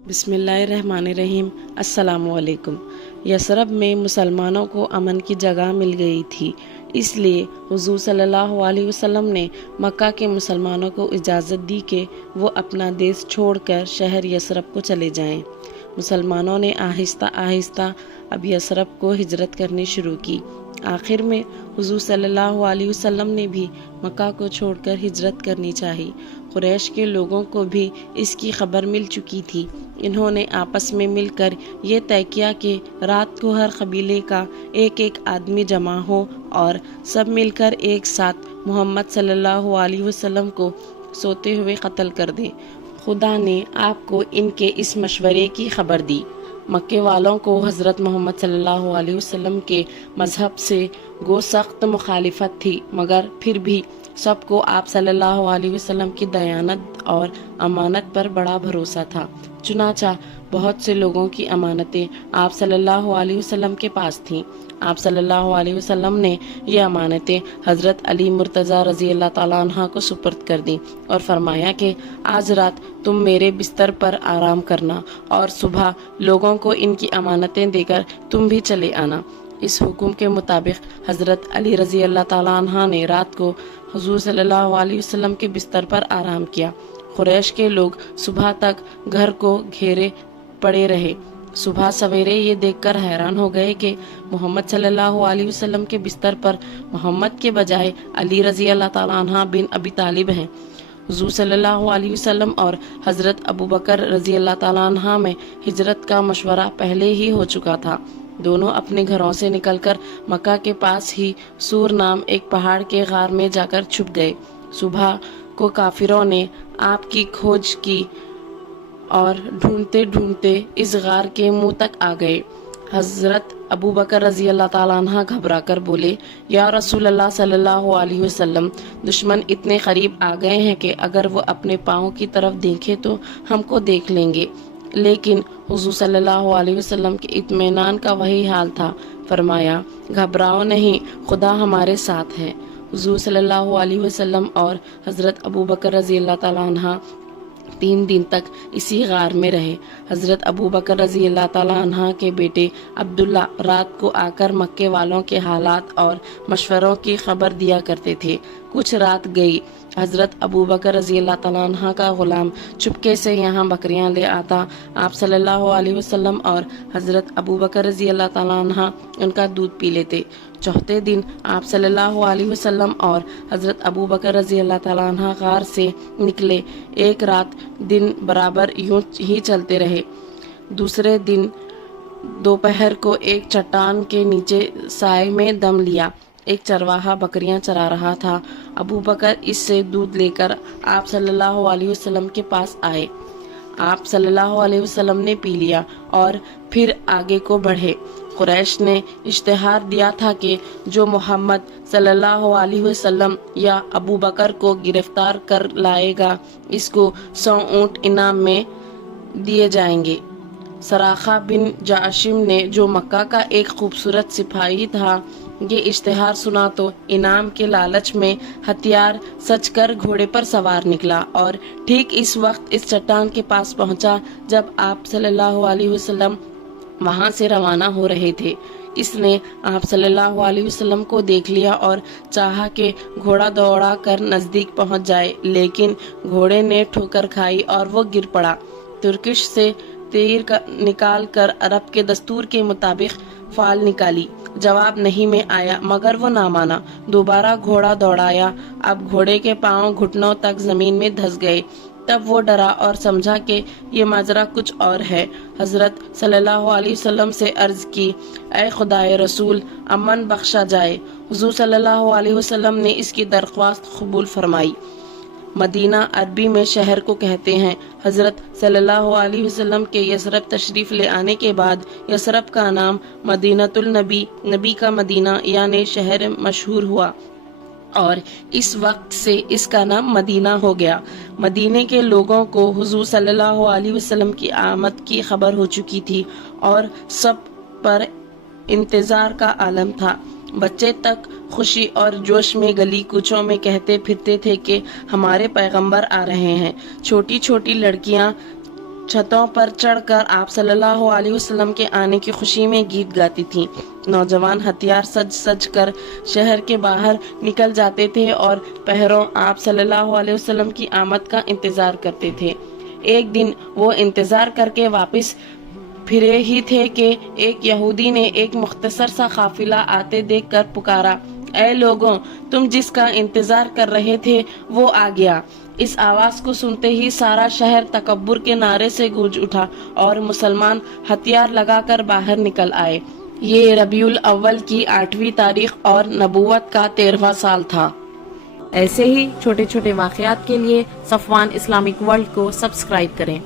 بسم اللہ الرحمن الرحیم۔ السلام علیکم۔ یثرب میں مسلمانوں کو امن کی جگہ مل گئی تھی، اس لیے حضور صلی اللہ علیہ وسلم نے مکہ کے مسلمانوں کو اجازت دی کہ وہ اپنا دیس چھوڑ کر شہر یثرب کو چلے جائیں۔ مسلمانوں نے آہستہ آہستہ اب یثرب کو ہجرت کرنی شروع کی۔ آخر میں حضور صلی اللہ علیہ وسلم نے بھی مکہ کو چھوڑ کر ہجرت کرنی چاہی۔ قریش کے لوگوں کو بھی اس کی خبر مل چکی تھی۔ انہوں نے آپس میں مل کر یہ طے کیا کہ رات کو ہر قبیلے کا ایک ایک آدمی جمع ہو اور سب مل کر ایک ساتھ محمد صلی اللہ علیہ وسلم کو سوتے ہوئے قتل کر دیں۔ خدا نے آپ کو ان کے اس مشورے کی خبر دی۔ مکے والوں کو حضرت محمد صلی اللہ علیہ وسلم کے مذہب سے گو سخت مخالفت تھی، مگر پھر بھی سب کو آپ صلی اللہ علیہ وسلم کی دیانت اور امانت پر بڑا بھروسہ تھا۔ چنانچہ بہت سے لوگوں کی امانتیں آپ صلی اللہ علیہ وسلم کے پاس تھیں۔ آپ صلی اللہ علیہ وسلم نے یہ امانتیں حضرت علی مرتضیٰ رضی اللہ تعالیٰ عنہ کو سپرد کر دیں اور فرمایا کہ آج رات تم میرے بستر پر آرام کرنا اور صبح لوگوں کو ان کی امانتیں دے کر تم بھی چلے آنا۔ اس حکم کے مطابق حضرت علی رضی اللہ تعالیٰ عنہ نے رات کو حضور صلی اللہ علیہ وسلم کے بستر پر آرام کیا۔ قریش کے لوگ صبح تک گھر کو گھیرے پڑے رہے۔ صبح سویرے یہ دیکھ کر حیران ہو گئے کہ محمد صلی اللہ علیہ وسلم کے بستر پر محمد کے بجائے علی رضی اللہ تعالیٰ عنہ بن ابی طالب ہیں۔ حضور صلی اللہ علیہ وسلم اور حضرت ابو بکر رضی اللہ تعالیٰ عنہ میں ہجرت کا مشورہ پہلے ہی ہو چکا تھا۔ دونوں اپنے گھروں سے نکل کر مکہ کے پاس ہی سور نام ایک پہاڑ کے غار میں جا کر چھپ گئے۔ صبح کو کافروں نے آپ کی کھوج کی اور ڈھونڈتے ڈھونڈتے اس غار کے منہ تک آ گئے۔ حضرت ابو بکر رضی اللہ تعالیٰ عنہ گھبرا کر بولے، یا رسول اللہ صلی اللہ علیہ وسلم، دشمن اتنے قریب آ گئے ہیں کہ اگر وہ اپنے پاؤں کی طرف دیکھے تو ہم کو دیکھ لیں گے۔ لیکن حضور صلی اللہ علیہ وسلم کے اطمینان کا وہی حال تھا۔ فرمایا، گھبراؤ نہیں، خدا ہمارے ساتھ ہے۔ حضور صلی اللہ علیہ وسلم اور حضرت ابو بکر رضی اللہ تعالیٰ عنہ 3 دن تک اسی غار میں رہے۔ حضرت ابو بکر رضی اللہ تعالیٰ عنہ کے بیٹے عبداللہ رات کو آ کر مکے والوں کے حالات اور مشوروں کی خبر دیا کرتے تھے۔ کچھ رات گئی، حضرت ابو بکر رضی اللہ تعالیٰ عنہ کا غلام چپکے سے یہاں بکریاں لے آتا۔ آپ صلی اللہ علیہ وسلم اور حضرت ابو بکر رضی اللہ تعالیٰ عنہ ان کا دودھ پی لیتے۔ چوتھے دن آپ صلی اللہ علیہ وسلم اور حضرت ابو بکر رضی اللہ تعالیٰ عنہ غار سے نکلے۔ ایک رات دن برابر یوں ہی چلتے رہے۔ دوسرے دن دوپہر کو ایک چٹان کے نیچے سائے میں دم لیا۔ ایک چرواہا بکریاں چرا رہا تھا۔ ابو بکر اس سے دودھ لے کر آپ صلی اللہ علیہ وسلم کے پاس آئے۔ آپ صلی اللہ علیہ وسلم نے پی لیا اور پھر آگے کو بڑھے۔ قریش نے اشتہار دیا تھا کہ جو محمد صلی اللہ علیہ وسلم یا ابو بکر کو گرفتار کر لائے گا، اس کو 100 اونٹ انعام میں دیے جائیں گے۔ سراقہ بن جاشم نے، جو مکہ کا ایک خوبصورت سپاہی تھا، یہ اشتہار سنا تو انعام کے لالچ میں ہتھیار سج کر گھوڑے پر سوار نکلا اور ٹھیک اس وقت اس چٹان کے پاس پہنچا جب آپ صلی اللہ علیہ وسلم وہاں سے روانہ ہو رہے تھے۔ اس نے آپ صلی اللہ علیہ وسلم کو دیکھ لیا اور چاہا کہ گھوڑا دوڑا کر نزدیک پہنچ جائے، لیکن گھوڑے نے ٹھوکر کھائی اور وہ گر پڑا۔ ترکش سے تیر نکال کر عرب کے دستور کے مطابق فال نکالی، جواب نہیں میں آیا، مگر وہ نہ مانا۔ دوبارہ گھوڑا دوڑایا، اب گھوڑے کے پاؤں گھٹنوں تک زمین میں دھس گئے۔ تب وہ ڈرا اور سمجھا کہ یہ ماجرا کچھ اور ہے۔ حضرت صلی اللہ علیہ وسلم سے عرض کی، اے خدائے رسول، امن بخشا جائے۔ حضور صلی اللہ علیہ وسلم نے اس کی درخواست قبول فرمائی۔ مدینہ عربی میں شہر کو کہتے ہیں۔ حضرت صلی اللہ علیہ وسلم کے یثرب تشریف لے آنے کے بعد یثرب کا نام مدینۃ النبی، نبی کا مدینہ یعنی شہر مشہور ہوا، اور اس وقت سے اس کا نام مدینہ ہو گیا۔ مدینے کے لوگوں کو حضور صلی اللہ علیہ وسلم کی آمد کی خبر ہو چکی تھی اور سب پر انتظار کا عالم تھا۔ بچے تک خوشی اور جوش میں گلی کوچوں میں کہتے پھرتے تھے کہ ہمارے پیغمبر آ رہے ہیں۔ چھوٹی چھوٹی لڑکیاں چھتوں پر چڑھ کر آپ صلی اللہ علیہ وسلم کے آنے کی خوشی میں گیت گاتی تھیں۔ نوجوان ہتھیار سج سج کر شہر کے باہر نکل جاتے تھے اور پہروں آپ صلی اللہ علیہ وسلم کی آمد کا انتظار کرتے تھے۔ ایک دن وہ انتظار کر کے واپس پھرے ہی تھے کہ ایک یہودی نے ایک مختصر سا قافلہ آتے دیکھ کر پکارا، اے لوگوں، تم جس کا انتظار کر رہے تھے وہ آ گیا۔ اس آواز کو سنتے ہی سارا شہر تکبر کے نعرے سے گونج اٹھا اور مسلمان ہتھیار لگا کر باہر نکل آئے۔ یہ ربیع الاول کی 8ویں تاریخ اور نبوت کا 13واں سال تھا۔ ایسے ہی چھوٹے چھوٹے واقعات کے لیے صفوان اسلامک ورلڈ کو سبسکرائب کریں۔